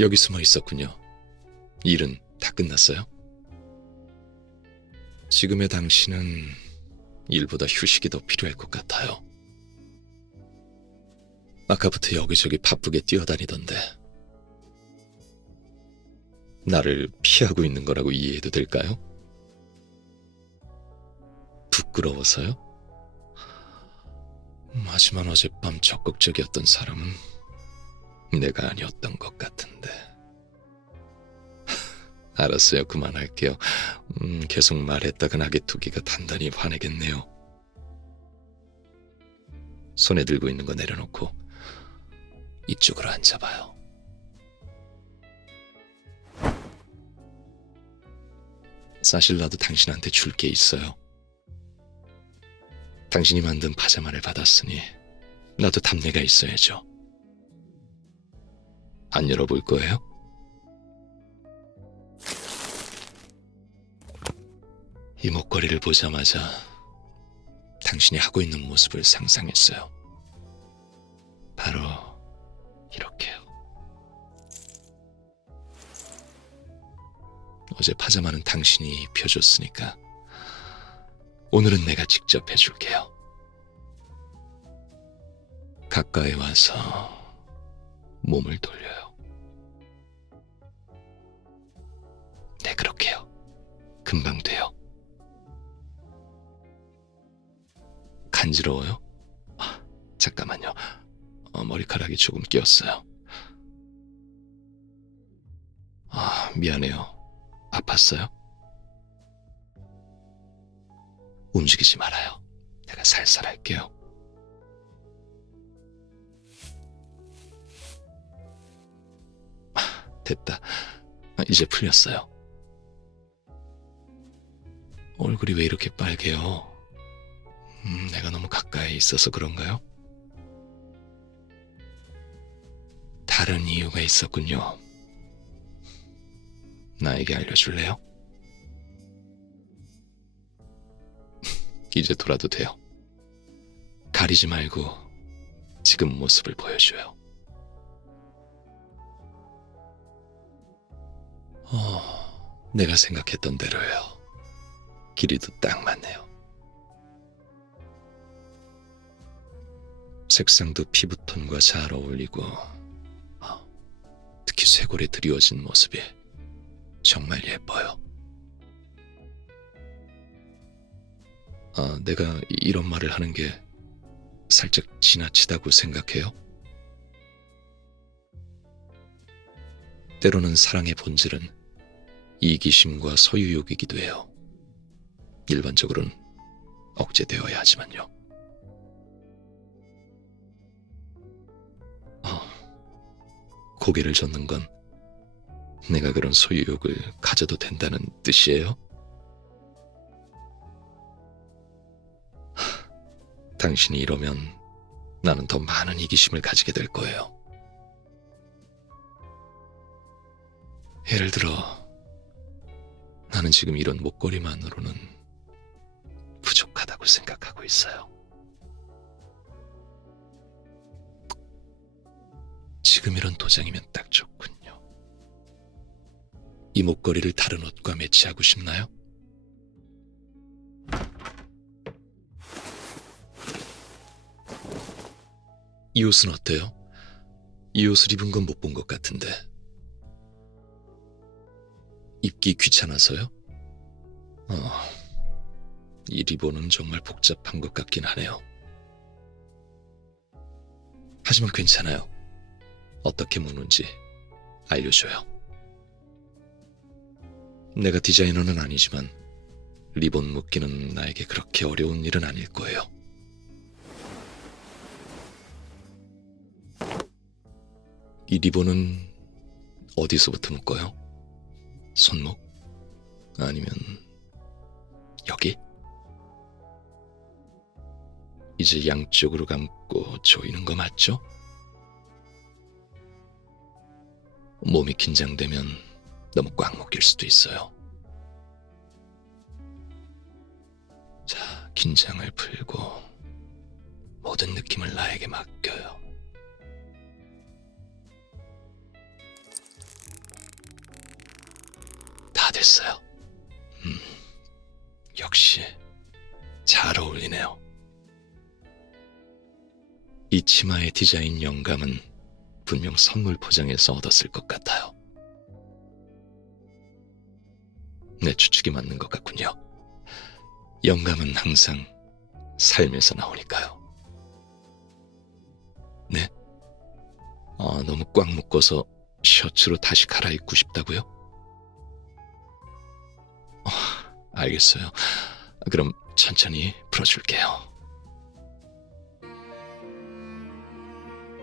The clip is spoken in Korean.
여기 숨어 있었군요. 일은 다 끝났어요? 지금의 당신은 일보다 휴식이 더 필요할 것 같아요. 아까부터 여기저기 바쁘게 뛰어다니던데. 나를 피하고 있는 거라고 이해해도 될까요? 부끄러워서요? 음, 하지만 어젯밤 적극적이었던 사람은 내가 아니었던 것 같은데. 알았어요. 그만할게요. 음, 계속 말했다가 나게두기가 단단히 화내겠네요. 손에 들고 있는 거 내려놓고 이쪽으로 앉아봐요. 사실 나도 당신한테 줄 게 있어요. 당신이 만든 파자마를 받았으니 나도 답례가 있어야죠. 안 열어볼 거예요? 이 목걸이를 보자마자 당신이 하고 있는 모습을 상상했어요. 바로 이렇게요. 어제 파자마는 당신이 입혀줬으니까 오늘은 내가 직접 해줄게요. 가까이 와서 몸을 돌려요. 네, 그렇게요. 금방 돼요. 간지러워요? 아, 잠깐만요. 어, 머리카락이 조금 끼었어요. 아, 미안해요. 아팠어요? 움직이지 말아요. 내가 살살 할게요. 됐다. 아, 이제 풀렸어요. 얼굴이 왜 이렇게 빨개요? 음, 내가 너무 가까이 있어서 그런가요? 다른 이유가 있었군요. 나에게 알려줄래요? 이제 돌아도 돼요. 가리지 말고 지금 모습을 보여줘요. 어, 내가 생각했던 대로예요. 길이도 딱 맞네요. 색상도 피부톤과 잘 어울리고 어, 특히 쇄골에 드리워진 모습이 정말 예뻐요. 아, 내가 이런 말을 하는 게 살짝 지나치다고 생각해요? 때로는 사랑의 본질은 이기심과 소유욕이기도 해요. 일반적으로는 억제되어야 하지만요. 어, 고개를 젓는 건 내가 그런 소유욕을 가져도 된다는 뜻이에요? 하, 당신이 이러면 나는 더 많은 이기심을 가지게 될 거예요. 예를 들어, 나는 지금 이런 목걸이만으로는 부족하다고 생각하고 있어요. 지금 이런 도장이면 딱 좋군요. 이 목걸이를 다른 옷과 매치하고 싶나요? 이 옷은 어때요? 이 옷을 입은 건 못 본 것 같은데. 입기 귀찮아서요? 어, 이 리본은 정말 복잡한 것 같긴 하네요. 하지만 괜찮아요. 어떻게 묶는지 알려줘요. 내가 디자이너는 아니지만 리본 묶기는 나에게 그렇게 어려운 일은 아닐 거예요. 이 리본은 어디서부터 묶어요? 손목? 아니면 여기? 이제 양쪽으로 감고 조이는 거 맞죠? 몸이 긴장되면 너무 꽉 묶일 수도 있어요. 자, 긴장을 풀고 모든 느낌을 나에게 맡겨요. 다 됐어요. 음, 역시 잘 어울리네요. 이 치마의 디자인 영감은 분명 선물 포장에서 얻었을 것 같아요. 내 추측이 맞는 것 같군요. 영감은 항상 삶에서 나오니까요. 네? 아, 너무 꽉 묶어서 셔츠로 다시 갈아입고 싶다고요? 알겠어요. 그럼 천천히 풀어줄게요.